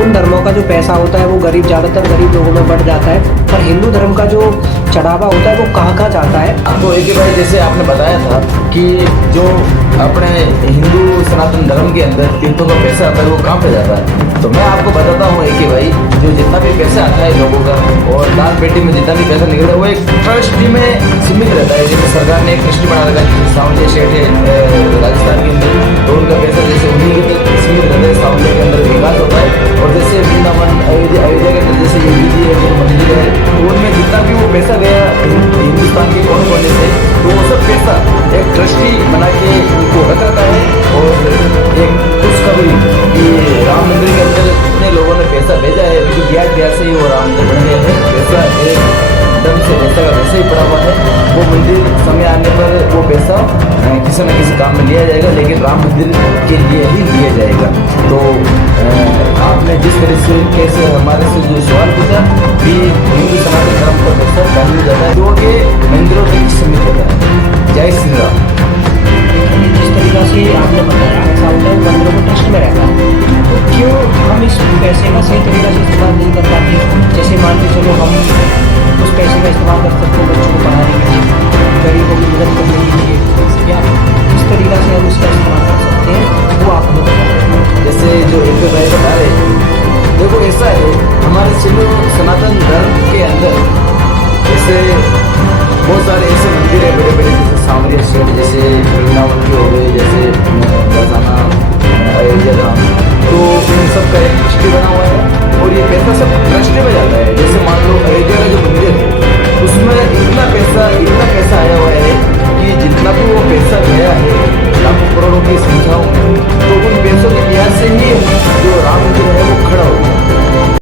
उन धर्मों का जो पैसा होता है वो ज़्यादातर गरीब लोगों में बढ़ जाता है, पर हिंदू धर्म का जो चढ़ावा होता है वो कहाँ जाता है। आपको एक भाई जैसे आपने बताया था कि जो अपने हिंदू सनातन धर्म के अंदर तीर्थों का पैसा आता है वो कहाँ पे जाता है, तो मैं आपको बताता हूँ एक भाई, जो जितना भी पैसा आता है लोगों का और दान पेटी में जितना भी पैसा निकलता है वो एक ट्रस्ट में सीमित रहता है। जैसे सरकार ने एक ट्रस्ट बना रखा है, सावलिया शेठ है राजस्थान के अंदर, तो उनका पैसा जैसे उन्हीं के अंदर सीमित रहता है, सावलिया के अंदर विकास होता है। और जैसे वृंदावन अयोध्या के अंदर जैसे ये विधि है जो मंदिर है, तो उनमें जितना भी वो पैसा गया हिंदुस्तान के कोने कोने से, तो वो सब पैसा एक ट्रस्टी बना के उनको रख रखा है। और एक खुशखबरी कि राम मंदिर के अंदर इतने लोगों ने पैसा भेजा है, जो ब्याज से ही वो राम मंदिर बन गया है, पैसा एक दम से पैसा का वैसे ही पड़ा हुआ है। वो मंदिर समय आने पर वो पैसा किसी न किसी काम में लिया जाएगा, लेकिन राम मंदिर के लिए ही लिया जाएगा। तो आपने जिस तरह से कैसे हमारे से जो सवाल पूछा कि हिंदू सनातन धर्म का पैसा कहाँ जाता है, जो कि मंदिरों तक सीमित होता है। जय श्री राम। जिस तरीका से आपने बताया ऐसा होता है मंदिरों को ट्रस्ट में रहता है, तो क्यों हम इस पैसे का सही तरीका से इस्तेमाल नहीं कर पाते। जैसे मान के चलो हम उस पैसे का इस्तेमाल कर सकते हैं बच्चों को पढ़ाने के लिए, गरीबों की मदद करने के लिए, या किस तरीका से हम उसका इस्तेमाल कर सकते हैं वो आप हमें बताएं। जैसे जो एक भाई बता रहे, देखो ऐसा है हमारे सिंधु सनातन धर्म के अंदर जैसे बहुत सारे ऐसे मंदिर है बड़े बड़े, जैसे सावलिया शेठ, जैसे वृंदावन के हो गए, जैसे बरसाना अयोध्या धाम, तो इन सब का एक